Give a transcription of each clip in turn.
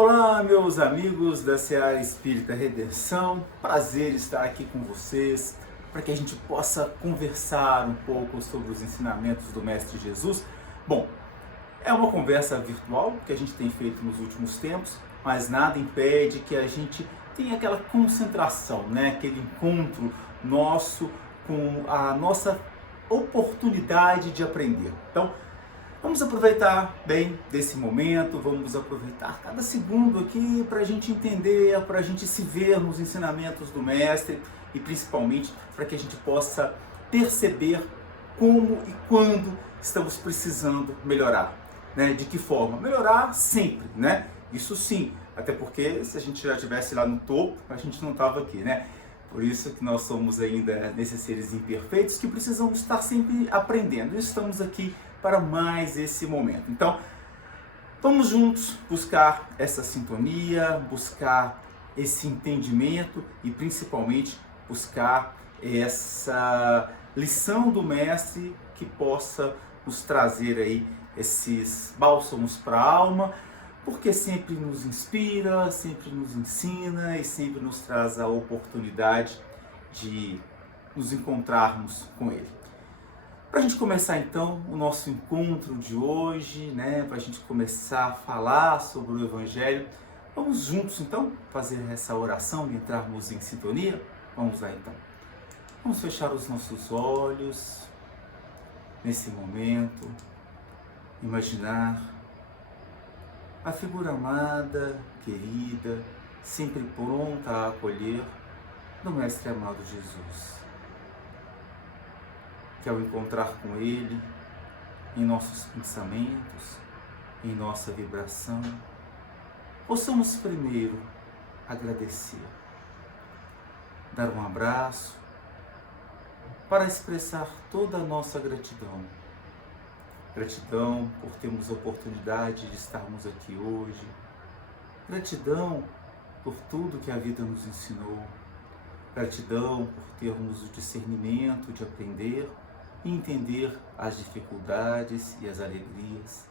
Olá, meus amigos da Seara Espírita Redenção, prazer estar aqui com vocês para que a gente possa conversar um pouco sobre os ensinamentos do Mestre Jesus. Bom, é uma conversa virtual que a gente tem feito nos últimos tempos, mas nada impede que a gente tenha aquela concentração, aquele encontro nosso com a nossa oportunidade de aprender. Então, vamos aproveitar bem desse momento, vamos aproveitar cada segundo aqui para a gente entender, para a gente se ver nos ensinamentos do Mestre e principalmente para que a gente possa perceber como e quando estamos precisando melhorar. De que forma? Melhorar sempre, Isso sim, até porque se a gente já estivesse lá no topo, a gente não estava aqui, Por isso que nós somos ainda nesses seres imperfeitos que precisamos estar sempre aprendendo. E estamos aqui para mais esse momento. Então, vamos juntos buscar essa sintonia, buscar esse entendimento e principalmente buscar essa lição do Mestre que possa nos trazer aí esses bálsamos para a alma, porque sempre nos inspira, sempre nos ensina e sempre nos traz a oportunidade de nos encontrarmos com Ele. Para a gente começar então o nosso encontro de hoje, para a gente começar a falar sobre o Evangelho, vamos juntos então fazer essa oração e entrarmos em sintonia? Vamos lá então. Vamos fechar os nossos olhos nesse momento, imaginar a figura amada, querida, sempre pronta a acolher do Mestre amado Jesus. Que ao encontrar com Ele, em nossos pensamentos, em nossa vibração, possamos primeiro agradecer, dar um abraço para expressar toda a nossa gratidão. Gratidão por termos a oportunidade de estarmos aqui hoje. Gratidão por tudo que a vida nos ensinou. Gratidão por termos o discernimento de aprender e entender as dificuldades e as alegrias.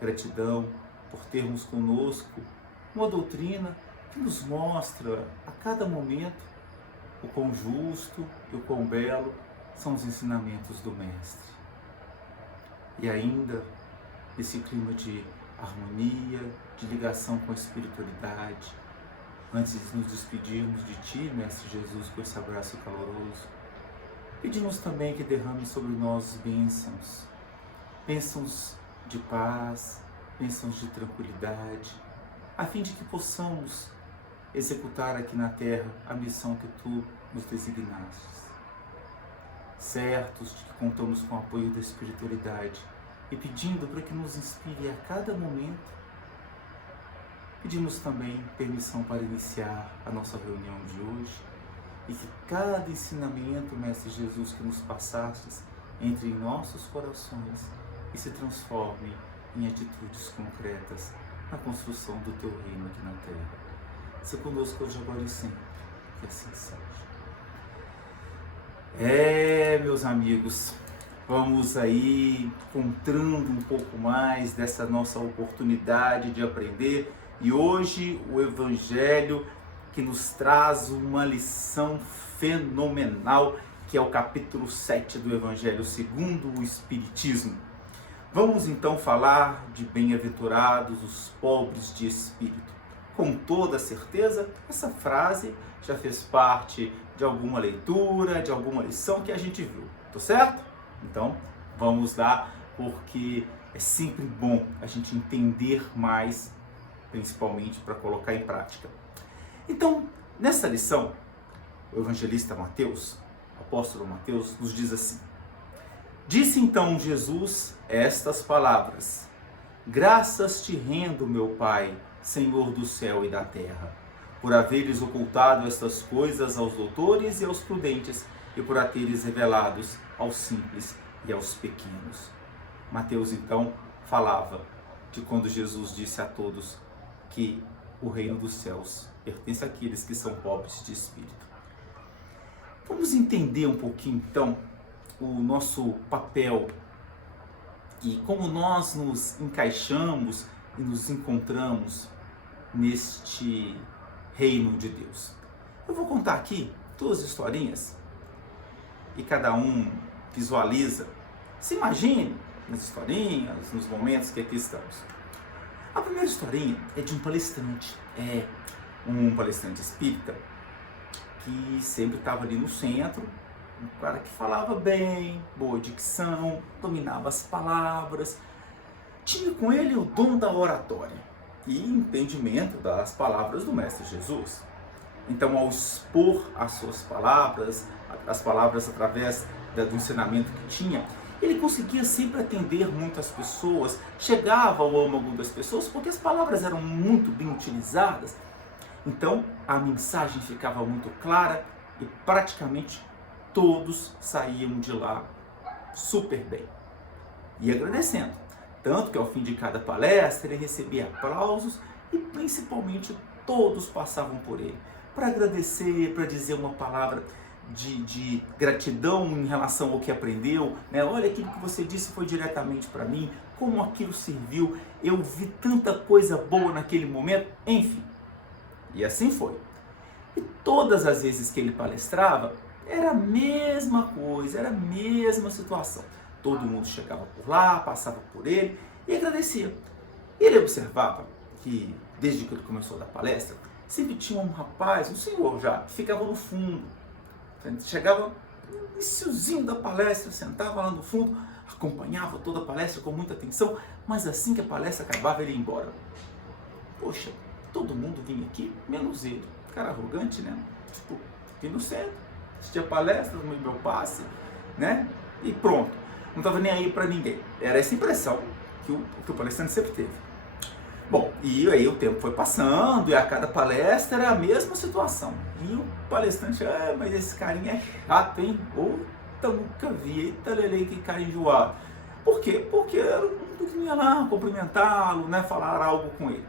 Gratidão por termos conosco uma doutrina que nos mostra a cada momento o quão justo e o quão belo são os ensinamentos do Mestre. E ainda esse clima de harmonia, de ligação com a espiritualidade. Antes de nos despedirmos de Ti, Mestre Jesus, com esse abraço caloroso, pedimos também que derrame sobre nós bênçãos, bênçãos de paz, bênçãos de tranquilidade, a fim de que possamos executar aqui na Terra a missão que Tu nos designaste. Certos de que contamos com o apoio da espiritualidade e pedindo para que nos inspire a cada momento, pedimos também permissão para iniciar a nossa reunião de hoje e que cada ensinamento, Mestre Jesus, que nos passastes, entre em nossos corações e se transforme em atitudes concretas na construção do Teu reino aqui na Terra. Se conosco hoje, agora e sempre, que assim seja. Meus amigos, vamos aí encontrando um pouco mais dessa nossa oportunidade de aprender e hoje o Evangelho que nos traz uma lição fenomenal, que é o capítulo 7 do Evangelho segundo o Espiritismo. Vamos então falar de bem-aventurados os pobres de espírito. Com toda certeza, essa frase já fez parte de alguma leitura, de alguma lição que a gente viu, tá certo? Então, vamos lá, porque é sempre bom a gente entender mais, principalmente para colocar em prática. Então, nessa lição, o evangelista Mateus, o apóstolo Mateus, nos diz assim: Disse então Jesus estas palavras: Graças te rendo, meu Pai, Senhor do céu e da terra, por haveres ocultado estas coisas aos doutores e aos prudentes, e por a teres revelados aos simples e aos pequenos. Mateus então falava de quando Jesus disse a todos que o reino dos céus pertence àqueles que são pobres de espírito. Vamos entender um pouquinho então o nosso papel e como nós nos encaixamos e nos encontramos neste reino de Deus. Eu vou contar aqui 2 historinhas e cada um visualiza, se imagine nas historinhas, nos momentos que aqui estamos. A primeira historinha é de um palestrante, um palestrante espírita que sempre estava ali no centro, um cara que falava bem, boa dicção, dominava as palavras, tinha com ele o dom da oratória e entendimento das palavras do Mestre Jesus. Então, ao expor as suas palavras, as palavras através do ensinamento que tinha, ele conseguia sempre atender muitas pessoas, chegava ao âmago das pessoas, porque as palavras eram muito bem utilizadas. Então, a mensagem ficava muito clara e praticamente todos saíam de lá super bem. E agradecendo. Tanto que ao fim de cada palestra ele recebia aplausos e principalmente todos passavam por ele para agradecer, para dizer uma palavra de gratidão em relação ao que aprendeu, né? Olha, aquilo que você disse foi diretamente para mim, como aquilo serviu, eu vi tanta coisa boa naquele momento, enfim. E assim foi. E todas as vezes que ele palestrava, era a mesma coisa, era a mesma situação. Todo mundo chegava por lá, passava por ele e agradecia. Ele observava que, desde que ele começou a dar palestra, sempre tinha um rapaz, um senhor já, que ficava no fundo. Chegava no iniciozinho da palestra, sentava lá no fundo, acompanhava toda a palestra com muita atenção, mas assim que a palestra acabava, ele ia embora. Poxa, todo mundo vinha aqui, menos ele. Cara arrogante, né? Tipo, fiquei no centro, assistia a palestra, no meu passe, né? E pronto. Não estava nem aí para ninguém. Era essa impressão que o palestrante sempre teve. Bom, e aí o tempo foi passando e a cada palestra era a mesma situação. E o palestrante, mas esse carinha é chato, hein? Outra, nunca vi, eita lelei, que cara enjoado. Por quê? Porque eu não ia lá cumprimentá-lo, né? Falar algo com ele.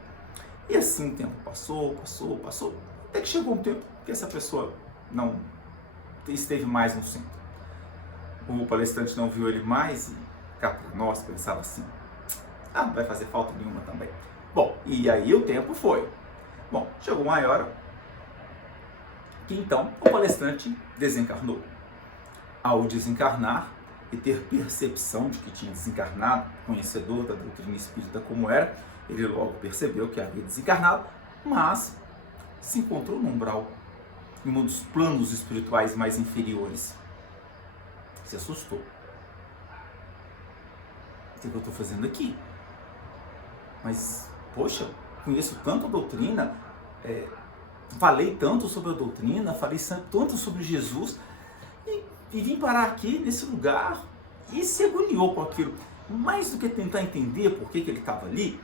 E assim o tempo passou, até que chegou um tempo que essa pessoa não esteve mais no centro. O palestrante não viu ele mais e cá para nós pensava assim, não vai fazer falta nenhuma também. Bom, e aí o tempo foi. Bom, chegou uma hora que então o palestrante desencarnou. Ao desencarnar e ter percepção de que tinha desencarnado, conhecedor da doutrina espírita como era, ele logo percebeu que havia desencarnado, mas se encontrou no umbral, em um dos planos espirituais mais inferiores. Se assustou. O que eu estou fazendo aqui? Mas, poxa, conheço tanto a doutrina, falei tanto sobre a doutrina, falei tanto sobre Jesus, e vim parar aqui nesse lugar e se agoniou com aquilo. Mais do que tentar entender por que ele estava ali,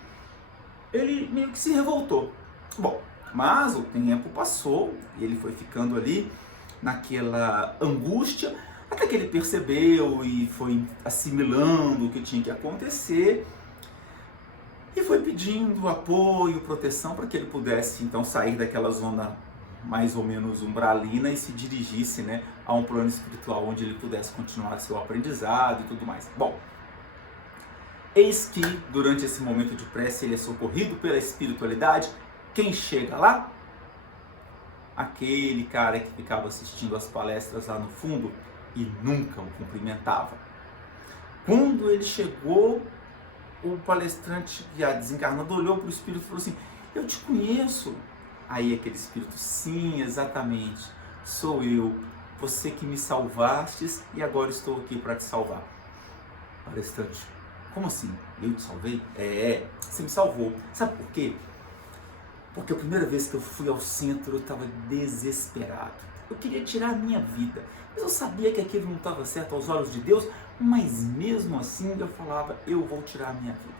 ele meio que se revoltou. Bom, mas o tempo passou e ele foi ficando ali naquela angústia, até que ele percebeu e foi assimilando o que tinha que acontecer e foi pedindo apoio, proteção para que ele pudesse então sair daquela zona mais ou menos umbralina e se dirigisse, né, a um plano espiritual onde ele pudesse continuar seu aprendizado e tudo mais. Bom, eis que durante esse momento de prece ele é socorrido pela espiritualidade. Quem chega lá? Aquele cara que ficava assistindo as palestras lá no fundo e nunca o cumprimentava. Quando ele chegou, o palestrante já desencarnado olhou para o espírito e falou assim, eu te conheço. Aí aquele espírito, sim, exatamente, sou eu, você que me salvastes e agora estou aqui para te salvar. Palestrante, como assim? Eu te salvei? Você me salvou. Sabe por quê? Porque a primeira vez que eu fui ao centro eu estava desesperado. Eu queria tirar a minha vida, mas eu sabia que aquilo não estava certo aos olhos de Deus, mas mesmo assim eu falava, eu vou tirar a minha vida.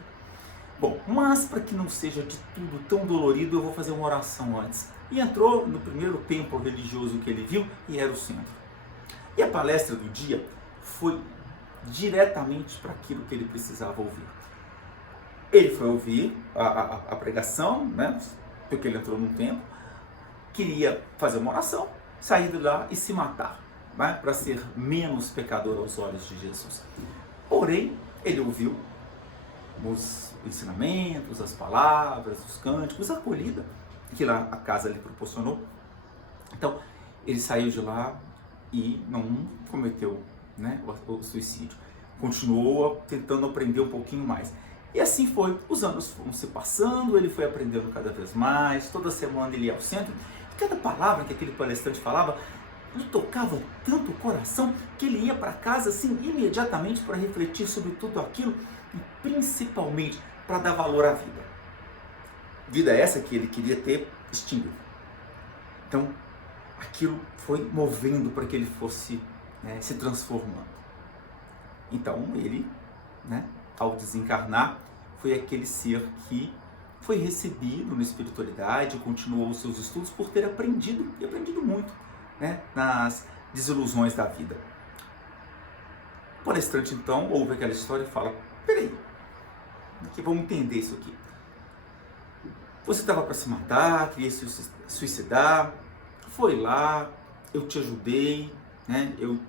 Bom, mas para que não seja de tudo tão dolorido, eu vou fazer uma oração antes. E entrou no primeiro templo religioso que ele viu e era o centro. E a palestra do dia foi diretamente para aquilo que ele precisava ouvir. Ele foi ouvir a pregação, né? Porque ele entrou num templo, queria fazer uma oração, sair de lá e se matar, né? Para ser menos pecador aos olhos de Jesus. Porém, ele ouviu os ensinamentos, as palavras, os cânticos, a acolhida que lá a casa lhe proporcionou. Então, ele saiu de lá e não cometeu, né, o suicídio. Continuou tentando aprender um pouquinho mais. E assim foi, os anos foram se passando, ele foi aprendendo cada vez mais, toda semana ele ia ao centro, e cada palavra que aquele palestrante falava, lhe tocava tanto o coração, que ele ia para casa assim, imediatamente para refletir sobre tudo aquilo, e principalmente para dar valor à vida. Vida essa que ele queria ter extinguido. Então, aquilo foi movendo para que ele fosse, né, se transformando. Então, ele, né, ao desencarnar, foi aquele ser que foi recebido na espiritualidade, continuou os seus estudos por ter aprendido, e aprendido muito, né, nas desilusões da vida. O palestrante, então, ouve aquela história e fala, peraí, aqui, vamos entender isso aqui. Você estava para se matar, queria se suicidar, foi lá, eu te ajudei, né, eu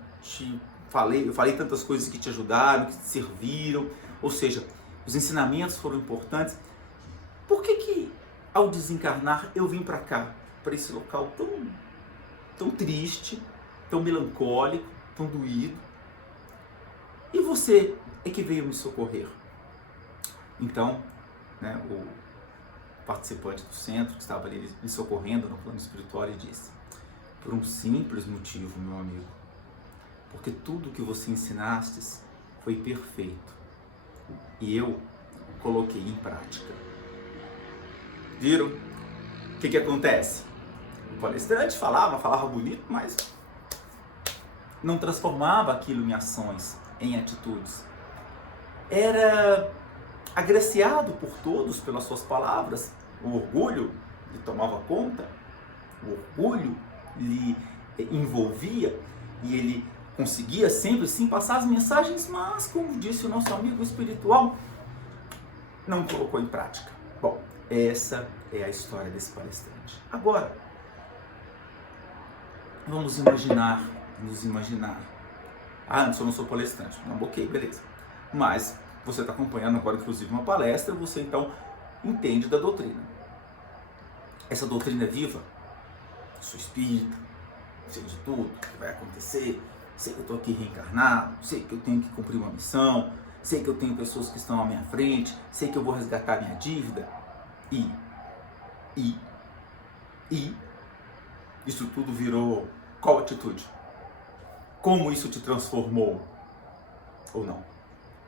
falei tantas coisas que te ajudaram, que te serviram, ou seja, os ensinamentos foram importantes. Por que ao desencarnar eu vim para cá, para esse local tão triste, tão melancólico, tão doído, e você é que veio me socorrer? Então, né, o participante do centro, que estava ali me socorrendo no plano espiritual, ele disse, por um simples motivo, meu amigo, porque tudo que você ensinastes foi perfeito e eu coloquei em prática. Viram? O que acontece? O palestrante falava bonito, mas não transformava aquilo em ações, em atitudes. Era agraciado por todos pelas suas palavras, o orgulho lhe tomava conta, o orgulho lhe envolvia e ele conseguia sempre sim passar as mensagens, mas, como disse o nosso amigo espiritual, não colocou em prática. Bom, essa é a história desse palestrante. Agora, vamos nos imaginar. Ah, eu não sou palestrante. Não, ok, beleza. Mas você está acompanhando agora, inclusive, uma palestra, você então entende da doutrina. Essa doutrina é viva? Sou espírita, sei de tudo que vai acontecer, sei que eu estou aqui reencarnado, sei que eu tenho que cumprir uma missão, sei que eu tenho pessoas que estão à minha frente, sei que eu vou resgatar minha dívida. E isso tudo virou qual atitude? Como isso te transformou? Ou não?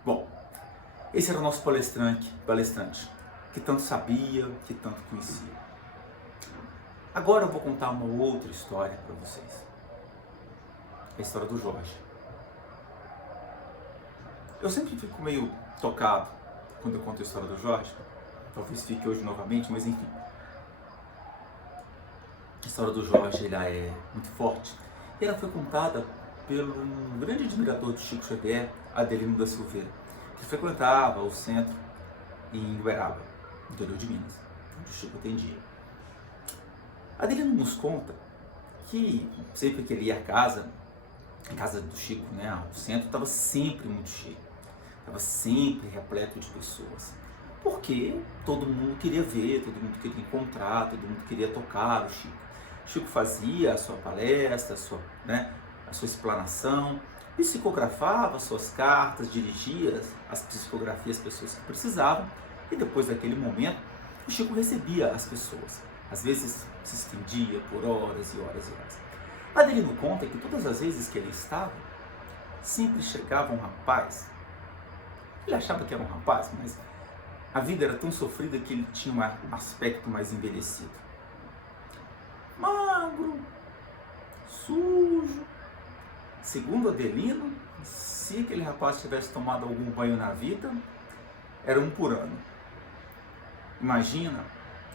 Bom, esse era o nosso palestrante, que tanto sabia, que tanto conhecia. Agora eu vou contar uma outra história para vocês. A história do Jorge. Eu sempre fico meio tocado quando eu conto a história do Jorge. Talvez fique hoje novamente, mas enfim. A história do Jorge, ela é muito forte. E ela foi contada pelo um grande admirador do Chico Xavier, Adelino da Silveira, que frequentava o centro em Uberaba, no interior de Minas, onde o Chico atendia. Adelino nos conta que sempre que ele ia à casa do Chico, né, o centro estava sempre muito cheio, estava sempre repleto de pessoas, porque todo mundo queria ver, todo mundo queria encontrar, todo mundo queria tocar o Chico. O Chico fazia a sua palestra, a sua explanação, psicografava suas cartas, dirigia as psicografias às pessoas que precisavam, e depois daquele momento, o Chico recebia as pessoas. Às vezes se estendia por horas e horas e horas. Adelino conta que todas as vezes que ele estava, sempre chegava um rapaz. Ele achava que era um rapaz, mas a vida era tão sofrida que ele tinha um aspecto mais envelhecido. Magro, sujo. Segundo Adelino, se aquele rapaz tivesse tomado algum banho na vida, era um por ano. Imagina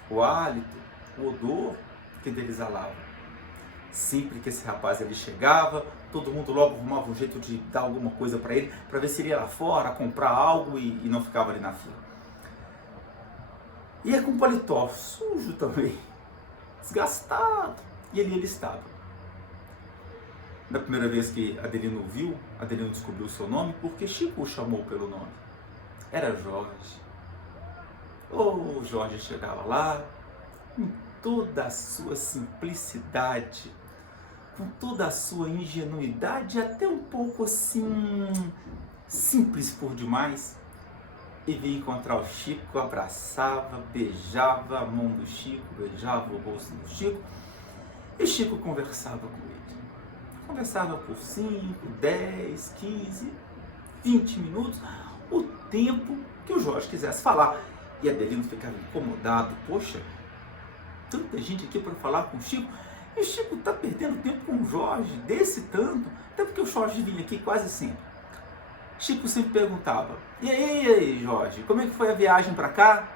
o hálito, o odor que dele exalava. Sempre que esse rapaz ali chegava, todo mundo logo arrumava um jeito de dar alguma coisa para ele, para ver se ele ia lá fora comprar algo e não ficava ali na fila. Ia com paletó sujo também, desgastado, e ali ele estava. Na primeira vez que Adelino o viu, Adelino descobriu o seu nome porque Chico o chamou pelo nome. era Jorge. O Jorge chegava lá, com toda a sua simplicidade, com toda a sua ingenuidade, até um pouco assim, simples por demais, e vinha encontrar o Chico, abraçava, beijava a mão do Chico, beijava o rosto do Chico, e o Chico conversava com ele. Conversava por 5, 10, 15, 20 minutos, o tempo que o Jorge quisesse falar. E Adelino ficava incomodado, poxa, tanta gente aqui para falar com o Chico, e o Chico está perdendo tempo com o Jorge, desse tanto, até porque o Jorge vinha aqui quase sempre. Chico sempre perguntava, e aí Jorge, como é que foi a viagem para cá?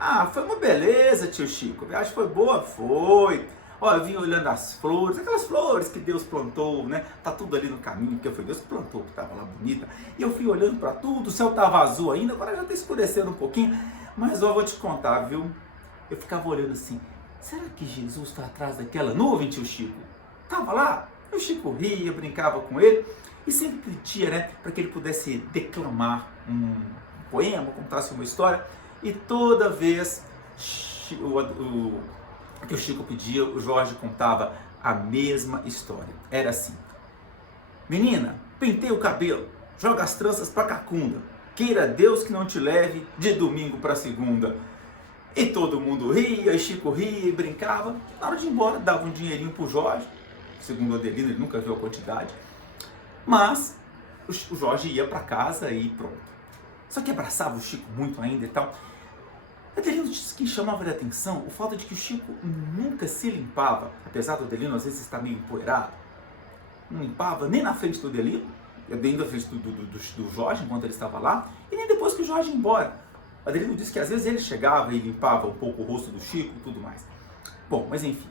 Ah, foi uma beleza, tio Chico, a viagem foi boa? Foi. Olha, eu vim olhando as flores, aquelas flores que Deus plantou, né? Tá tudo ali no caminho, porque foi Deus que plantou, que tava lá bonita. E eu fui olhando para tudo, o céu tava azul ainda, agora já tá escurecendo um pouquinho. Mas eu vou te contar, viu? Eu ficava olhando assim, será que Jesus está atrás daquela nuvem, tio Chico? Tava lá? O Chico ria, brincava com ele e sempre pedia, né, para que ele pudesse declamar um poema, contasse uma história. E toda vez que o Chico pedia, o Jorge contava a mesma história. Era assim: menina, pentei o cabelo, joga as tranças pra cacunda, queira Deus que não te leve de domingo pra segunda. E todo mundo ria, e Chico ria e brincava. Na hora de ir embora, dava um dinheirinho pro Jorge. Segundo o Adelino, ele nunca viu a quantidade. Mas o Jorge ia para casa e pronto. Só que abraçava o Chico muito ainda e tal. Adelino disse que chamava a atenção o fato de que o Chico nunca se limpava. Apesar do Adelino às vezes estar meio empoeirado. Não limpava nem na frente do Adelino, nem na frente do Jorge enquanto ele estava lá, e nem depois que o Jorge ia embora. O Adelino disse que às vezes ele chegava e limpava um pouco o rosto do Chico e tudo mais. Bom, mas enfim.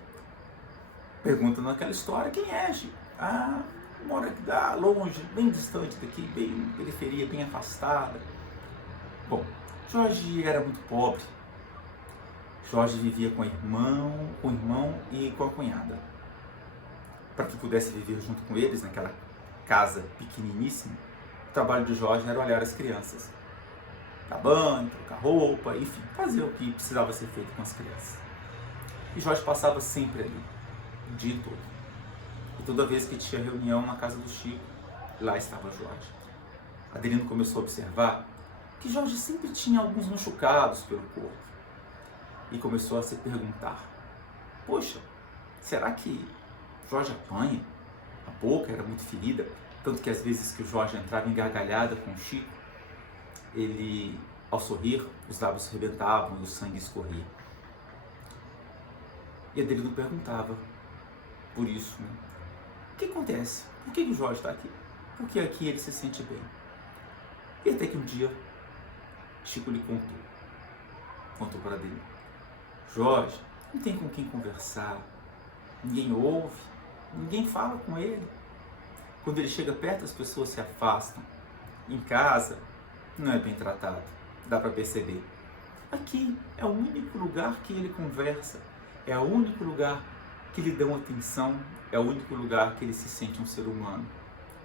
Pergunta naquela história, quem é, Chico? Ah, mora aqui longe, bem distante daqui, bem periferia, bem afastada. Bom, Jorge era muito pobre. Jorge vivia com o irmão e com a cunhada. Para que pudesse viver junto com eles naquela casa pequeniníssima, o trabalho de Jorge era olhar as crianças. Dar banho, trocar roupa, enfim, fazer o que precisava ser feito com as crianças. E Jorge passava sempre ali, o dia todo. E toda vez que tinha reunião na casa do Chico, lá estava Jorge. Adelino começou a observar que Jorge sempre tinha alguns machucados pelo corpo. E começou a se perguntar, poxa, será que Jorge apanha? A boca era muito ferida, tanto que às vezes que o Jorge entrava em gargalhada com o Chico, ele, ao sorrir, os lábios rebentavam e o sangue escorria. E Adelino perguntava por isso, né? O que acontece? Por que o Jorge está aqui? Por que aqui ele se sente bem? E até que um dia, Chico lhe contou para Adelino: Jorge, não tem com quem conversar, ninguém ouve, ninguém fala com ele. Quando ele chega perto, as pessoas se afastam. Em casa, não é bem tratado, dá para perceber. Aqui é o único lugar que ele conversa, é o único lugar que lhe dão atenção, é o único lugar que ele se sente um ser humano.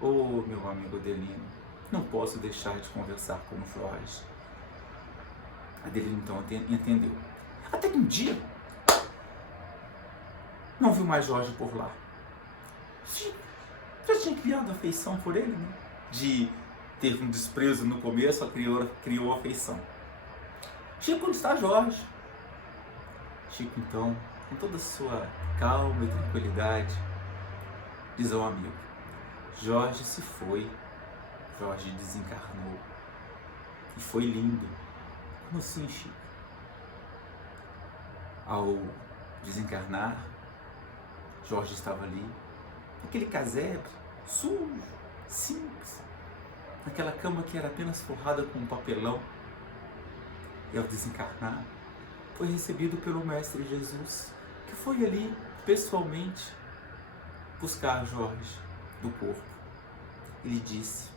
Oh, meu amigo Adelino, não posso deixar de conversar com o Jorge. Adelino então entendeu. Até que um dia, não viu mais Jorge por lá. Chico já tinha criado afeição por ele, né? De ter um desprezo no começo, criou afeição. Chico, onde está Jorge? Chico então, com toda a sua calma e tranquilidade, diz ao amigo: Jorge se foi, Jorge desencarnou. E foi lindo. Como assim, Chico? Ao desencarnar, Jorge estava ali, naquele casebre, sujo, simples, naquela cama que era apenas forrada com um papelão. E ao desencarnar, foi recebido pelo Mestre Jesus, que foi ali, pessoalmente, buscar Jorge do corpo. Ele disse: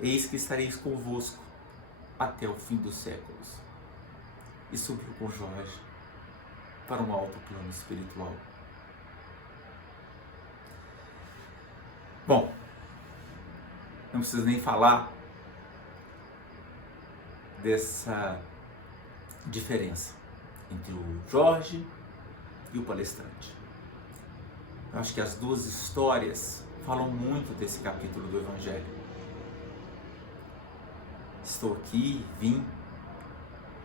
eis que estareis convosco até o fim dos séculos. E subiu com Jorge para um alto plano espiritual. Bom, não preciso nem falar dessa diferença entre o Jorge e o palestrante. Eu acho que as duas histórias falam muito desse capítulo do Evangelho. Estou aqui, vim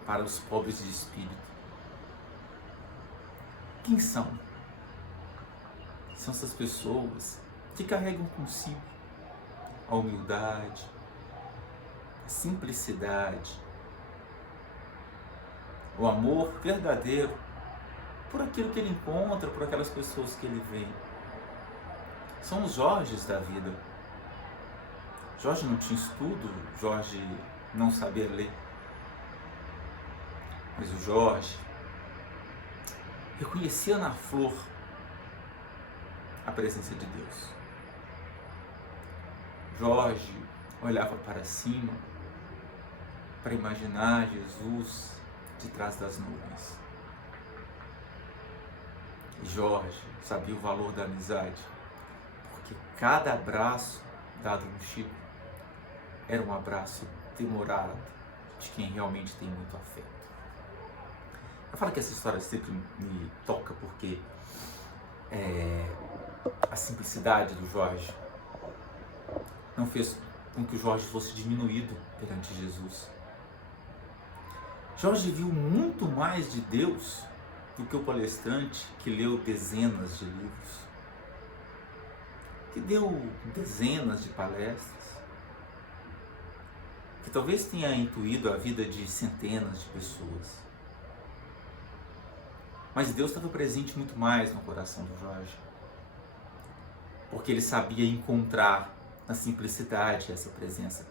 para os pobres de espírito. Quem são? São essas pessoas que carregam consigo a humildade, a simplicidade, o amor verdadeiro por aquilo que ele encontra, por aquelas pessoas que ele vê. São os Jorges da vida. Jorge não tinha estudo, Jorge não sabia ler. Mas o Jorge reconhecia na flor a presença de Deus. Jorge olhava para cima para imaginar Jesus de trás das nuvens. E Jorge sabia o valor da amizade, porque cada abraço dado no Chico era um abraço demorado de quem realmente tem muito afeto. Eu falo que essa história sempre me toca porque a simplicidade do Jorge não fez com que o Jorge fosse diminuído perante Jesus. Jorge viu muito mais de Deus do que o palestrante que leu dezenas de livros, que deu dezenas de palestras, que talvez tenha intuído a vida de centenas de pessoas. Mas Deus estava presente muito mais no coração do Jorge, porque ele sabia encontrar na simplicidade essa presença.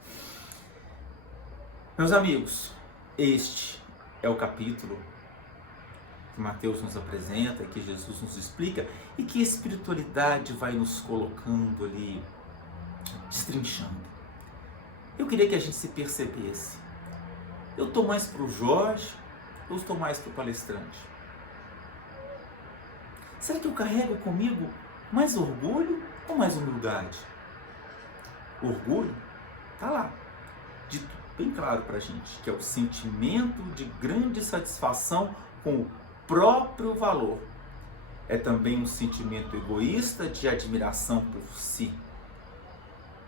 Meus amigos, este é o capítulo que Mateus nos apresenta, que Jesus nos explica e que a espiritualidade vai nos colocando ali, destrinchando. Eu queria que a gente se percebesse. Eu estou mais para o Jorge ou estou mais para o palestrante? Será que eu carrego comigo mais orgulho ou mais humildade? Orgulho está lá, dito bem claro para a gente, que é o sentimento de grande satisfação com o próprio valor. É também um sentimento egoísta de admiração por si.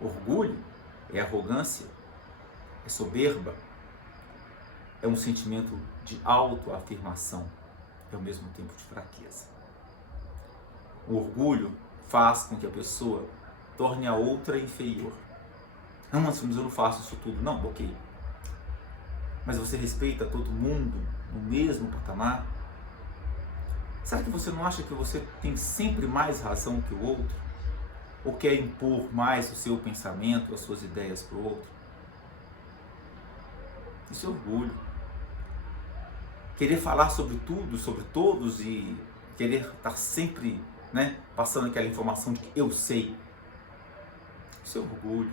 Orgulho é arrogância, é soberba, é um sentimento de autoafirmação, é ao mesmo tempo de fraqueza. O orgulho faz com que a pessoa torne a outra inferior. Não, mas eu não faço isso tudo. Não, ok. Mas você respeita todo mundo no mesmo patamar? Será que você não acha que você tem sempre mais razão que o outro? Ou quer impor mais o seu pensamento, as suas ideias para o outro? Isso é orgulho. Querer falar sobre tudo, sobre todos e querer estar sempre, passando aquela informação de que eu sei. Isso é orgulho.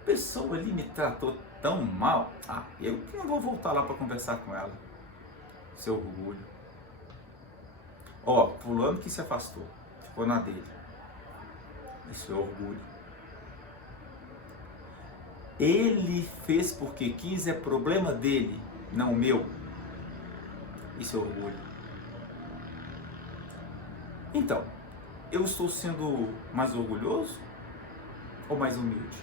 A pessoa ali me tratou tão mal, eu que não vou voltar lá para conversar com ela. Isso é orgulho. Fulano que se afastou, ficou na dele. Isso é orgulho. Ele fez porque quis, é problema dele, não meu. Isso é orgulho. Então, eu estou sendo mais orgulhoso ou mais humilde?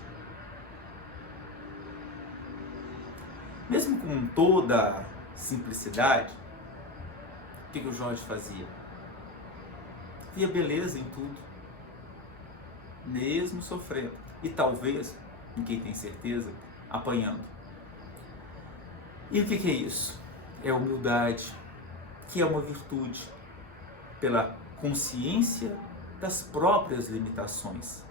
Mesmo com toda a simplicidade, o que o Jorge fazia? Via beleza em tudo, mesmo sofrendo. E talvez, ninguém tem certeza, apanhando. E o que é isso? É a humildade, que é uma virtude, pela consciência das próprias limitações.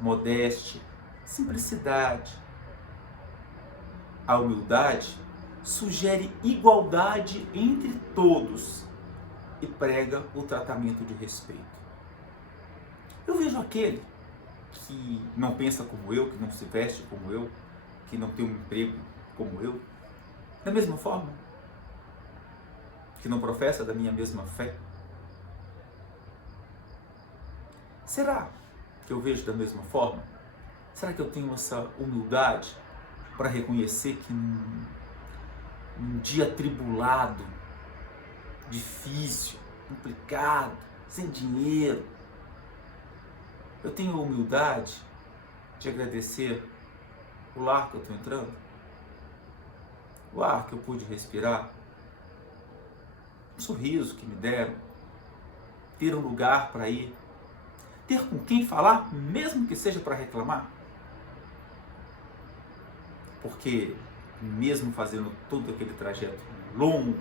Modéstia, simplicidade. A humildade sugere igualdade entre todos e prega o tratamento de respeito. Eu vejo aquele que não pensa como eu, que não se veste como eu, que não tem um emprego como eu, da mesma forma, que não professa da minha mesma fé. Será que eu vejo da mesma forma? Será que eu tenho essa humildade para reconhecer que num dia atribulado, difícil, complicado, sem dinheiro, eu tenho a humildade de agradecer o lar que eu estou entrando, o ar que eu pude respirar, o sorriso que me deram, ter um lugar para ir, ter com quem falar, mesmo que seja para reclamar. Porque mesmo fazendo todo aquele trajeto longo,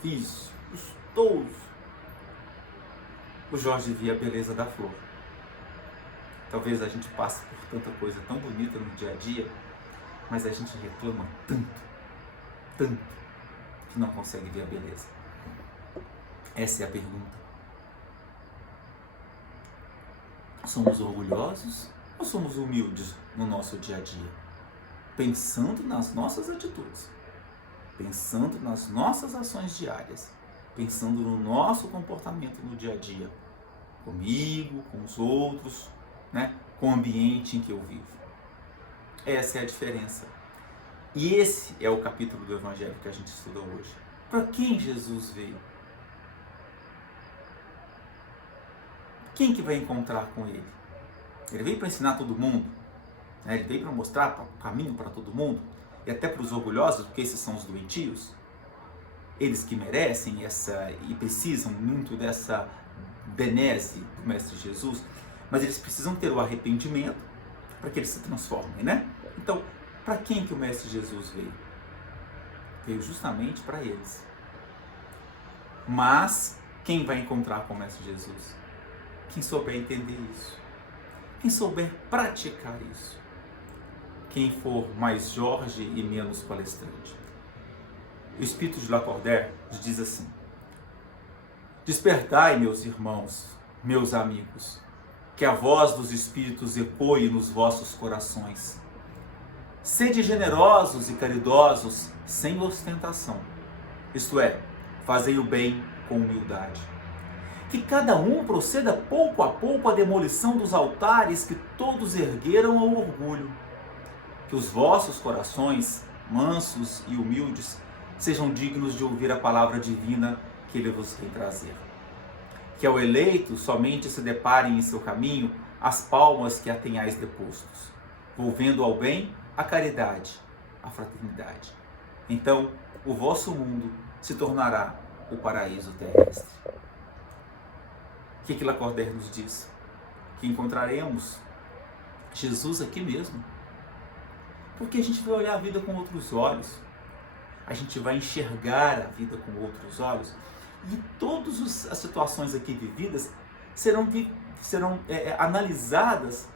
difícil, custoso, o Jorge via a beleza da flor. Talvez a gente passe por tanta coisa tão bonita no dia a dia, mas a gente reclama tanto, que não consegue ver a beleza. Essa é a pergunta. Somos orgulhosos ou somos humildes no nosso dia a dia? Pensando nas nossas atitudes, pensando nas nossas ações diárias, pensando no nosso comportamento no dia a dia, comigo, com os outros, né? Com o ambiente em que eu vivo. Essa é a diferença. E esse é o capítulo do Evangelho que a gente estuda hoje. Para quem Jesus veio? Quem que vai encontrar com ele? Ele veio para ensinar todo mundo, né? Ele veio para mostrar o caminho para todo mundo, e até para os orgulhosos, porque esses são os doentios, eles que merecem essa e precisam muito dessa benese do Mestre Jesus, mas eles precisam ter o arrependimento para que eles se transformem, né? Então, para quem que o Mestre Jesus veio? Veio justamente para eles. Mas quem vai encontrar com o Mestre Jesus? Quem souber entender isso, quem souber praticar isso, quem for mais Jorge e menos palestrante. O Espírito de Lacordaire nos diz assim: despertai, meus irmãos, meus amigos, que a voz dos Espíritos ecoe nos vossos corações. Sede generosos e caridosos sem ostentação, isto é, fazei o bem com humildade. Que cada um proceda pouco a pouco à demolição dos altares que todos ergueram ao orgulho. Que os vossos corações, mansos e humildes, sejam dignos de ouvir a palavra divina que ele vos vem trazer. Que ao eleito somente se deparem em seu caminho as palmas que a tenhais depostos, volvendo ao bem a caridade, a fraternidade. Então, o vosso mundo se tornará o paraíso terrestre. O que Lacordaire nos diz? Que encontraremos Jesus aqui mesmo. Porque a gente vai olhar a vida com outros olhos. A gente vai enxergar a vida com outros olhos. E todas as situações aqui vividas serão analisadas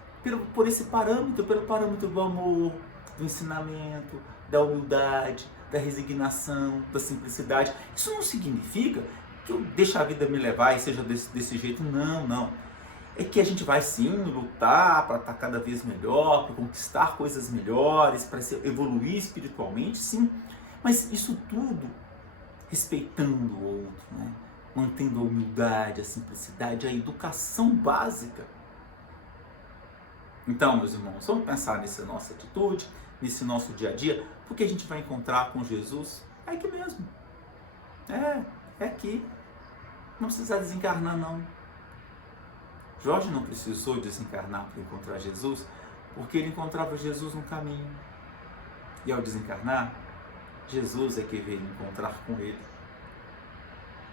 por esse parâmetro, pelo parâmetro do amor, do ensinamento, da humildade, da resignação, da simplicidade. Isso não significa que eu deixe a vida me levar e seja desse jeito. Não. É que a gente vai sim lutar para estar cada vez melhor, para conquistar coisas melhores, para evoluir espiritualmente, sim. Mas isso tudo respeitando o outro, né? Mantendo a humildade, a simplicidade, a educação básica. Então, meus irmãos, vamos pensar nessa nossa atitude, nesse nosso dia a dia, porque a gente vai encontrar com Jesus é aqui mesmo. É aqui. Não precisa desencarnar, não. Jorge não precisou desencarnar para encontrar Jesus, porque ele encontrava Jesus no caminho. E ao desencarnar, Jesus é que veio encontrar com ele.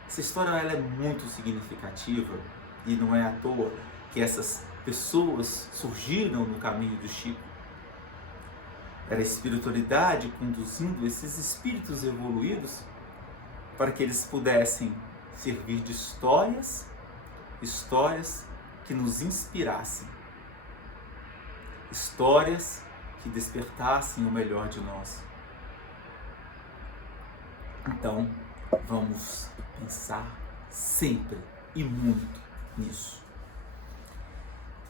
Essa história ela é muito significativa e não é à toa que essas pessoas surgiram no caminho do Chico. Era a espiritualidade conduzindo esses espíritos evoluídos para que eles pudessem servir de histórias que nos inspirassem, histórias que despertassem o melhor de nós. Então, vamos pensar sempre e muito nisso.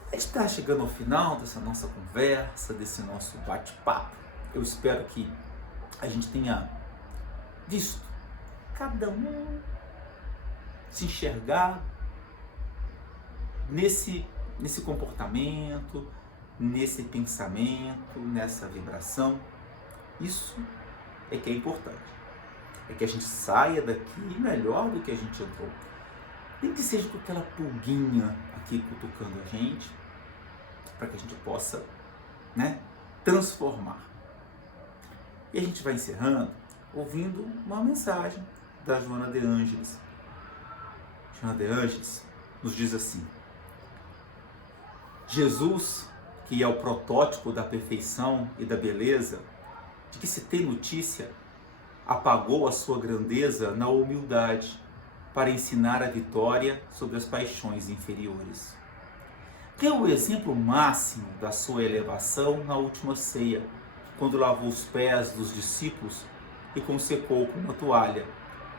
A gente está chegando ao final dessa nossa conversa, desse nosso bate-papo. Eu espero que a gente tenha visto cada um se enxergar nesse comportamento, nesse pensamento, nessa vibração. Isso é que é importante. É que a gente saia daqui melhor do que a gente entrou. Nem que seja com aquela pulguinha aqui cutucando a gente, para que a gente possa, transformar. E a gente vai encerrando ouvindo uma mensagem da Joana de Ângeles. Joana de Ângeles nos diz assim: Jesus, que é o protótipo da perfeição e da beleza, de que se tem notícia, apagou a sua grandeza na humildade para ensinar a vitória sobre as paixões inferiores. Deu o exemplo máximo da sua elevação na última ceia, quando lavou os pés dos discípulos e consecou com uma toalha,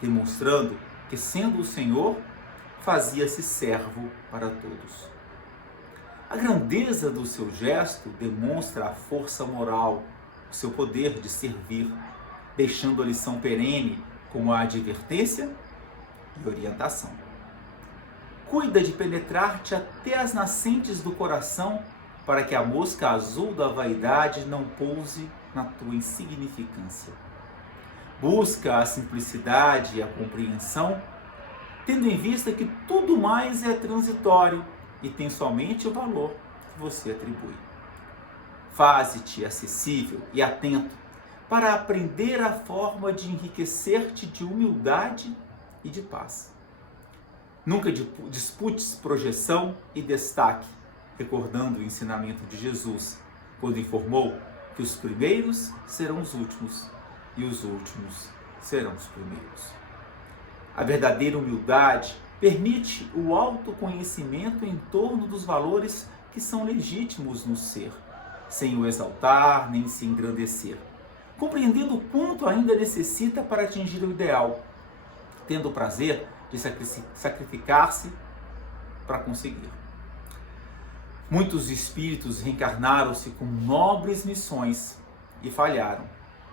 demonstrando que, sendo o Senhor, fazia-se servo para todos. A grandeza do seu gesto demonstra a força moral, o seu poder de servir, deixando a lição perene como a advertência e orientação. Cuida de penetrar-te até as nascentes do coração, para que a mosca azul da vaidade não pouse na tua insignificância. Busca a simplicidade e a compreensão, tendo em vista que tudo mais é transitório e tem somente o valor que você atribui. Faze-te acessível e atento para aprender a forma de enriquecer-te de humildade e de paz. Nunca disputes projeção e destaque, recordando o ensinamento de Jesus, quando informou que os primeiros serão os últimos e os últimos serão os primeiros. A verdadeira humildade permite o autoconhecimento em torno dos valores que são legítimos no ser, sem o exaltar nem se engrandecer, compreendendo o quanto ainda necessita para atingir o ideal, tendo o prazer de sacrificar-se para conseguir. Muitos espíritos reencarnaram-se com nobres missões e falharam,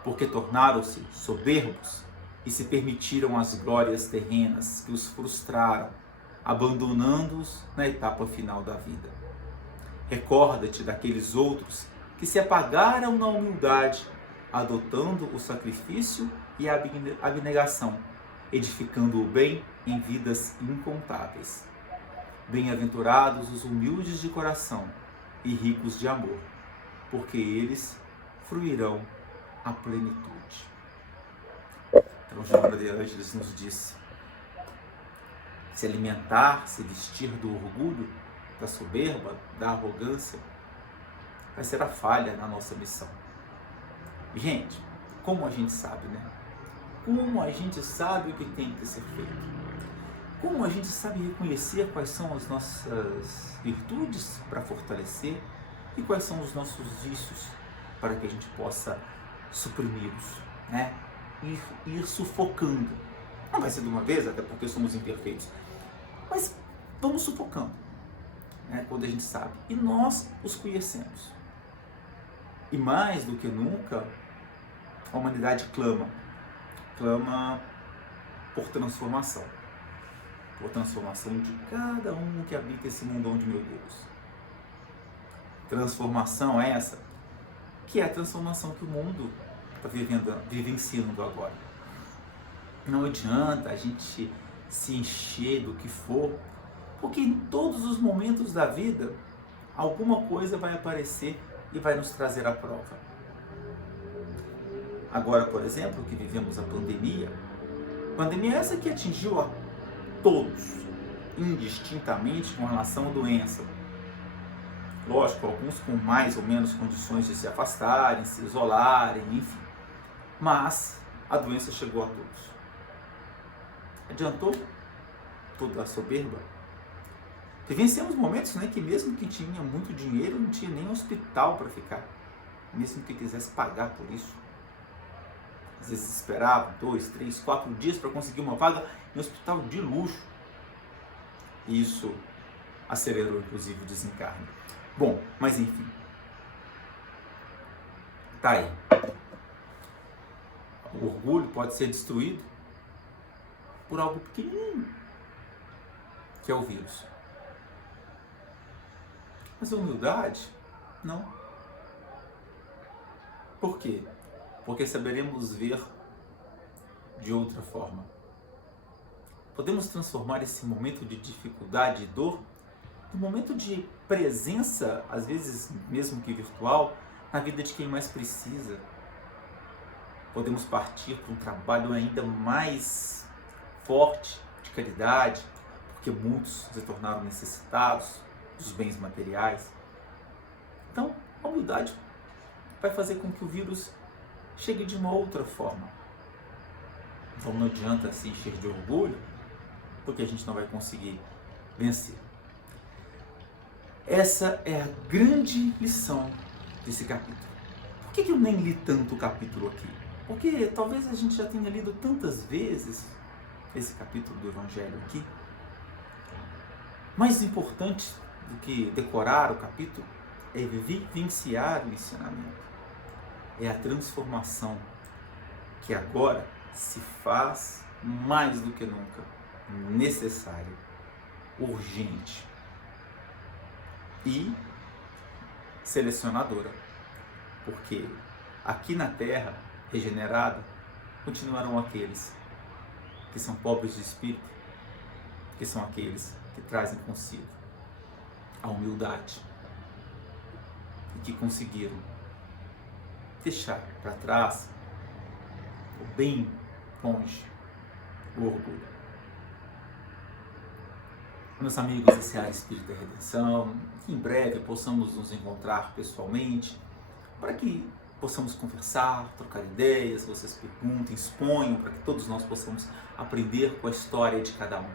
porque tornaram-se soberbos e se permitiram as glórias terrenas que os frustraram, abandonando-os na etapa final da vida. Recorda-te daqueles outros que se apagaram na humildade, adotando o sacrifício e a abnegação, edificando o bem em vidas incontáveis. Bem-aventurados os humildes de coração e ricos de amor, porque eles fruirão a plenitude. Então, Joana de Ângeles nos disse: se alimentar, se vestir do orgulho, da soberba, da arrogância, vai ser a falha na nossa missão. Gente, como a gente sabe, Como a gente sabe o que tem que ser feito? Como a gente sabe reconhecer quais são as nossas virtudes para fortalecer e quais são os nossos vícios para que a gente possa suprimi-los, Ir sufocando. Não vai ser de uma vez, até porque somos imperfeitos, mas vamos sufocando, quando a gente sabe. E nós os conhecemos. E mais do que nunca, a humanidade clama por transformação de cada um que habita esse mundão de meu Deus. Transformação essa que é a transformação que o mundo está vivenciando agora. Não adianta a gente se encher do que for, porque em todos os momentos da vida alguma coisa vai aparecer e vai nos trazer a prova. Agora, por exemplo, que vivemos a pandemia essa que atingiu a todos, indistintamente com relação à doença. Lógico, alguns com mais ou menos condições de se afastarem, se isolarem, enfim. Mas a doença chegou a todos. Adiantou toda a soberba? Vivenciamos momentos que mesmo que tinha muito dinheiro, não tinha nem hospital para ficar. Mesmo que quisesse pagar por isso. Às vezes esperava 2, 3, 4 dias para conseguir uma vaga em um hospital de luxo. E isso acelerou, inclusive, o desencarne. Bom, mas enfim. Tá aí. O orgulho pode ser destruído por algo pequenininho, que é o vírus. Mas a humildade, Não. Por quê? Porque saberemos ver de outra forma. Podemos transformar esse momento de dificuldade e dor num momento de presença, às vezes mesmo que virtual, na vida de quem mais precisa. Podemos partir para um trabalho ainda mais forte de caridade, porque muitos se tornaram necessitados dos bens materiais. Então, a humildade vai fazer com que o vírus chegue de uma outra forma. Então não adianta se encher de orgulho, porque a gente não vai conseguir vencer. Essa é a grande lição desse capítulo. Por que eu nem li tanto o capítulo aqui? Porque talvez a gente já tenha lido tantas vezes esse capítulo do Evangelho aqui. Mais importante do que decorar o capítulo é vivenciar o ensinamento. É a transformação que agora se faz mais do que nunca necessária, urgente e selecionadora. Porque aqui na Terra regenerada continuarão aqueles que são pobres de espírito, que são aqueles que trazem consigo a humildade e que conseguiram deixar para trás o bem longe o orgulho. Meus amigos da Seara Espírita Redenção, que em breve possamos nos encontrar pessoalmente para que possamos conversar, trocar ideias, vocês perguntem, exponham, para que todos nós possamos aprender com a história de cada um.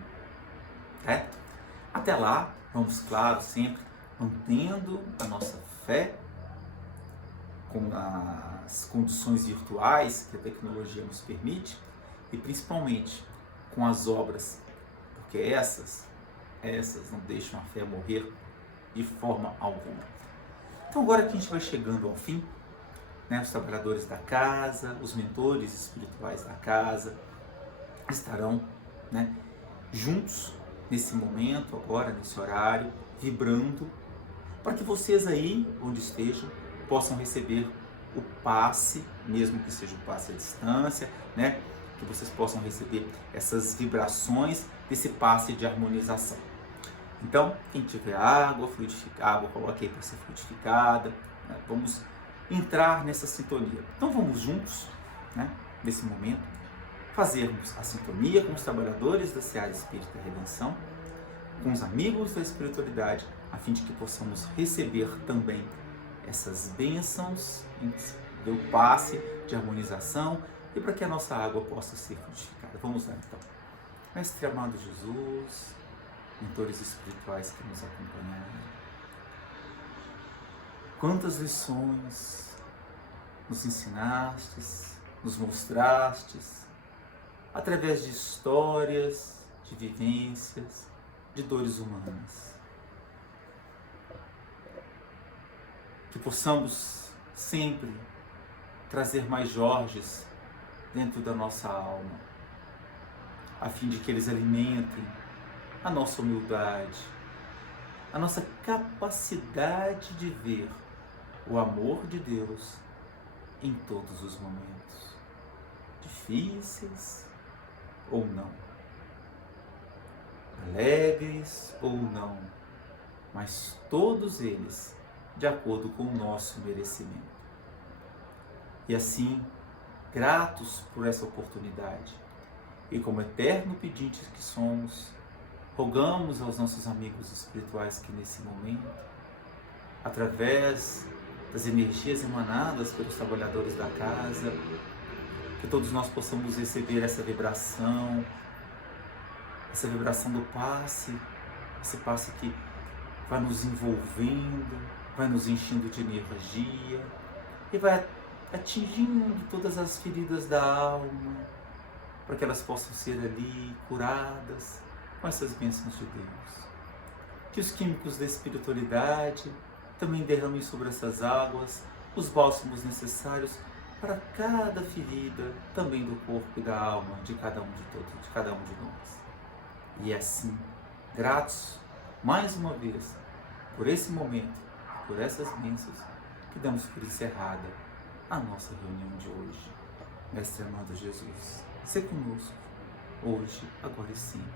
Até lá, vamos, claro, sempre mantendo a nossa fé com as condições virtuais que a tecnologia nos permite e principalmente com as obras, porque essas não deixam a fé morrer de forma alguma. Então agora que a gente vai chegando ao fim, os trabalhadores da casa, os mentores espirituais da casa estarão juntos nesse momento, agora, nesse horário, vibrando, para que vocês aí, onde estejam, possam receber o passe, mesmo que seja um passe à distância, que vocês possam receber essas vibrações desse passe de harmonização. Então, quem tiver água, água coloque aí para ser fluidificada, vamos entrar nessa sintonia. Então vamos juntos, nesse momento, fazermos a sintonia com os trabalhadores da Seara Espírita Redenção, com os amigos da espiritualidade, a fim de que possamos receber também essas bênçãos do passe de harmonização e para que a nossa água possa ser fluidificada. Vamos lá então. Mestre amado Jesus, mentores espirituais que nos acompanharam, quantas lições nos ensinastes, nos mostrastes, através de histórias, de vivências, de dores humanas. Que possamos sempre trazer mais Jorges dentro da nossa alma, a fim de que eles alimentem a nossa humildade, a nossa capacidade de ver o amor de Deus em todos os momentos, difíceis ou não, alegres ou não, mas todos eles de acordo com o nosso merecimento. E assim, gratos por essa oportunidade, e como eterno pedintes que somos, rogamos aos nossos amigos espirituais que nesse momento, através das energias emanadas pelos trabalhadores da casa, que todos nós possamos receber essa vibração do passe, esse passe que vai nos envolvendo, vai nos enchendo de energia e vai atingindo todas as feridas da alma, para que elas possam ser ali curadas com essas bênçãos de Deus. Que os químicos da espiritualidade também derramem sobre essas águas os bálsamos necessários para cada ferida, também do corpo e da alma de cada um de nós. E assim, gratos mais uma vez por esse momento, por essas bênçãos que damos por encerrada a nossa reunião de hoje. Mestre amado Jesus, se conosco, hoje, agora e sempre.